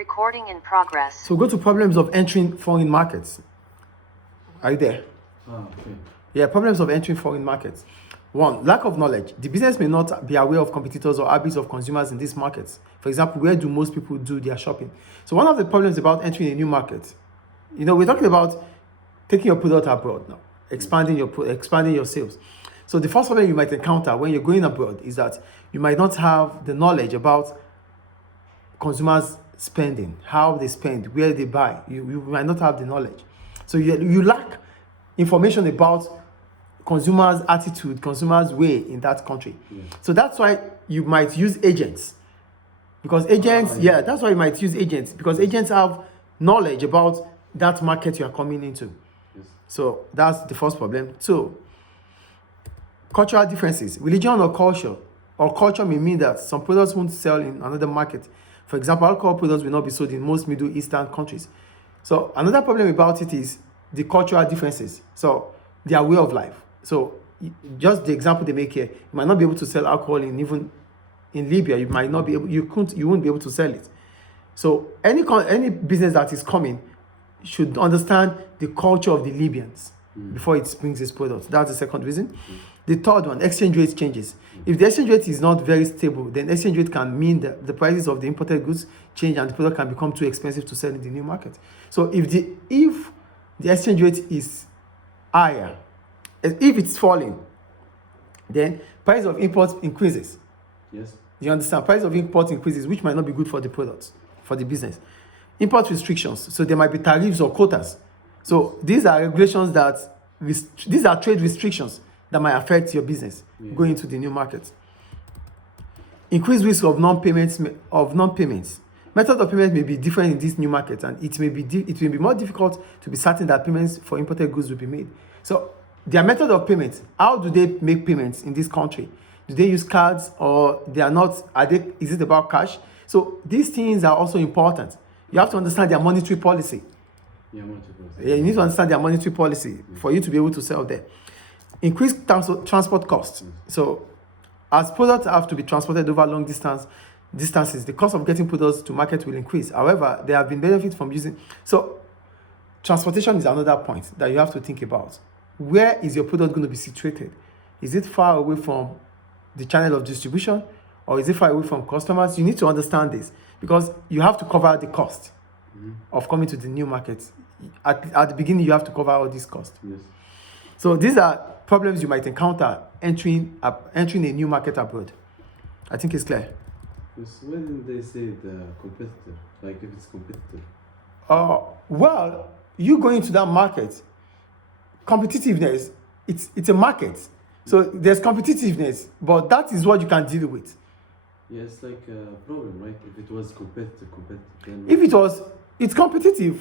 Recording in progress. So go to problems of entering foreign markets. Are you there? Okay. Yeah, problems of entering foreign markets. 1, lack of knowledge. The business may not be aware of competitors or habits of consumers in these markets. For example, where do most people do their shopping? So one of the problems about entering a new market, we're talking about taking your product abroad now, expanding your sales. So the first problem you might encounter when you're going abroad is that you might not have the knowledge about consumers spending, how they spend, where they buy. You might not have the knowledge. So you lack information about consumers' attitude, consumers' way in that country. Yeah. So that's why you might use agents. Because agents, that's why you might use agents. Because agents have knowledge about that market you are coming into. Yes. So that's the first problem. 2, cultural differences. Religion or culture may mean that some products won't sell in another market. For example, alcohol products will not be sold in most Middle Eastern countries. So another problem about it is the cultural differences. So their way of life. So just the example they make here, you might not be able to sell alcohol even in Libya. You might not be able, you won't be able to sell it. So any business that is coming should understand the culture of the Libyans before it brings its products. That's the second reason. The third one, exchange rate changes. If the exchange rate is not very stable, then exchange rate can mean that the prices of the imported goods change and the product can become too expensive to sell in the new market. So if the exchange rate is higher, if it's falling, then price of imports increases. Yes. You understand? Price of imports increases, which might not be good for the products, for the business. Import restrictions. So there might be tariffs or quotas. So these are regulations these are trade restrictions that might affect your business going into the new market. Increased risk of non-payments. Method of payment may be different in this new market, and it may be more difficult to be certain that payments for imported goods will be made. So their method of payment, how do they make payments in this country? Do they use cards or they are not? Is it about cash? So these things are also important. You have to understand their monetary policy. Yeah, You need to understand their monetary policy for you to be able to sell there. Increased transport costs. So as products have to be transported over long distances, the cost of getting products to market will increase. However, there have been benefits from using. So transportation is another point that you have to think about. Where is your product going to be situated? Is it far away from the channel of distribution, or is it far away from customers? You need to understand this because you have to cover the cost of coming to the new market. At the beginning, you have to cover all these costs. Yes. So these are problems you might encounter entering a new market abroad. I think it's clear. Yes. Why didn't they say the competitor? Like if it's competitor? Well, you going into that market, competitiveness, it's a market. So there's competitiveness, but that is what you can deal with. Yeah, it's like a problem, right? If it was competitor, then If it's competitive,